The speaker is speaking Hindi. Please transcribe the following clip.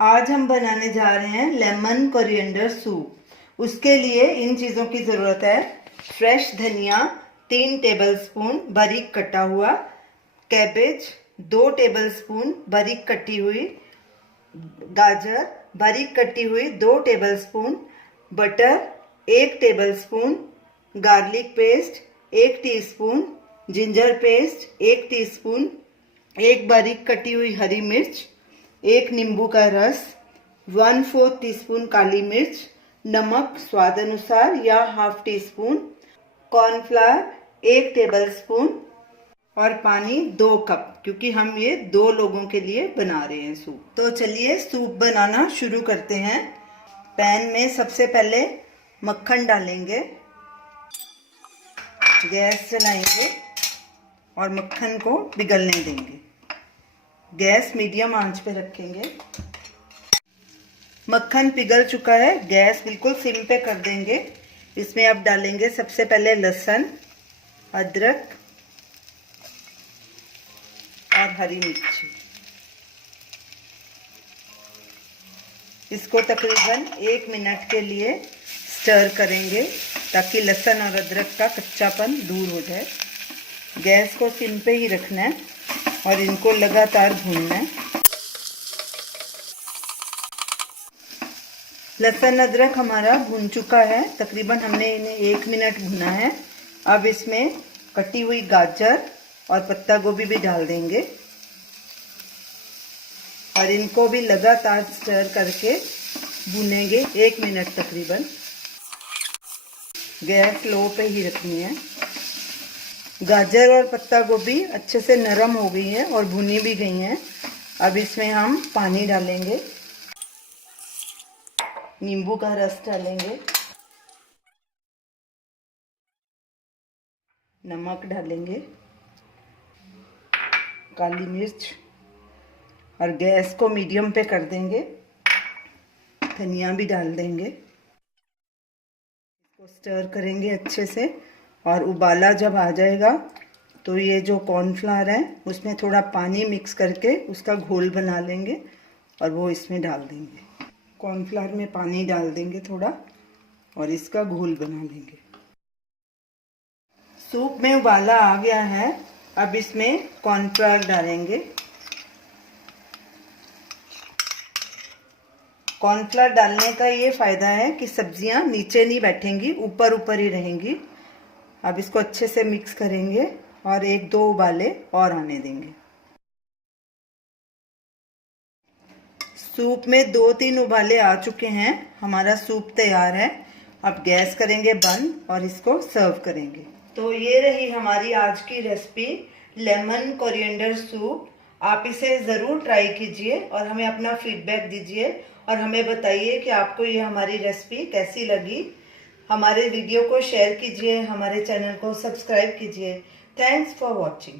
आज हम बनाने जा रहे हैं लेमन कोरिएंडर सूप। उसके लिए इन चीज़ों की ज़रूरत है। फ्रेश धनिया 3 टेबलस्पून बारीक कटा हुआ, कैबेज 2 टेबलस्पून बारीक कटी हुई, गाजर बारीक कटी हुई 2 tablespoon, butter 1 tablespoon, garlic paste 1 teaspoon, ginger paste 1 teaspoon, 1 बारीक कटी हुई हरी मिर्च, 1 नींबू का रस, 1/4 टीस्पून काली मिर्च, नमक स्वाद अनुसार या half tea spoon, cornflour 1 tablespoon और पानी 2 कप, क्योंकि हम ये 2 लोगों के लिए बना रहे हैं सूप। तो चलिए सूप बनाना शुरू करते हैं। पैन में सबसे पहले मक्खन डालेंगे, गैस जलाएंगे और मक्खन को पिघलने देंगे। गैस मीडियम आंच पे रखेंगे। मक्खन पिघल चुका है, गैस बिल्कुल सिम पे कर देंगे। इसमें अब डालेंगे सबसे पहले लहसुन, अदरक और हरी मिर्ची। इसको तकरीबन 1 मिनट के लिए स्टर करेंगे ताकि लहसुन और अदरक का कच्चापन दूर हो जाए। गैस को सिम पे ही रखना है और इनको लगातार भूनना है। लहसुन अदरक हमारा भून चुका है, तकरीबन हमने इन्हें 1 मिनट भुना है। अब इसमें कटी हुई गाजर और पत्ता गोभी भी डाल देंगे और इनको भी लगातार स्टर करके भुनेंगे 1 मिनट तकरीबन। गैस लो पे ही रखनी है। गाजर और पत्ता गोभी अच्छे से नरम हो गई है और भुनी भी गई हैं। अब इसमें हम पानी डालेंगे, नींबू का रस डालेंगे, नमक डालेंगे, काली मिर्च और गैस को मीडियम पे कर देंगे। धनिया भी डाल देंगे, इसको स्टर करेंगे अच्छे से और उबाला जब आ जाएगा तो ये जो कॉर्नफ्लावर है उसमें थोड़ा पानी मिक्स करके उसका घोल बना लेंगे और वो इसमें डाल देंगे। कॉर्नफ्लावर में पानी डाल देंगे थोड़ा और इसका घोल बना लेंगे। सूप में उबाला आ गया है, अब इसमें कॉर्नफ्लावर डालेंगे। कॉर्नफ्लावर डालने का ये फ़ायदा है कि सब्जियां नीचे नहीं बैठेंगी, ऊपर ऊपर ही रहेंगी। अब इसको अच्छे से मिक्स करेंगे और 1-2 उबाले और आने देंगे। सूप में 2-3 उबाले आ चुके हैं, हमारा सूप तैयार है। अब गैस करेंगे बंद और इसको सर्व करेंगे। तो ये रही हमारी आज की रेसिपी, लेमन कोरिएंडर सूप। आप इसे ज़रूर ट्राई कीजिए और हमें अपना फीडबैक दीजिए और हमें बताइए कि आपको ये हमारी रेसिपी कैसी लगी। हमारे वीडियो को शेयर कीजिए, हमारे चैनल को सब्सक्राइब कीजिए। Thanks for watching.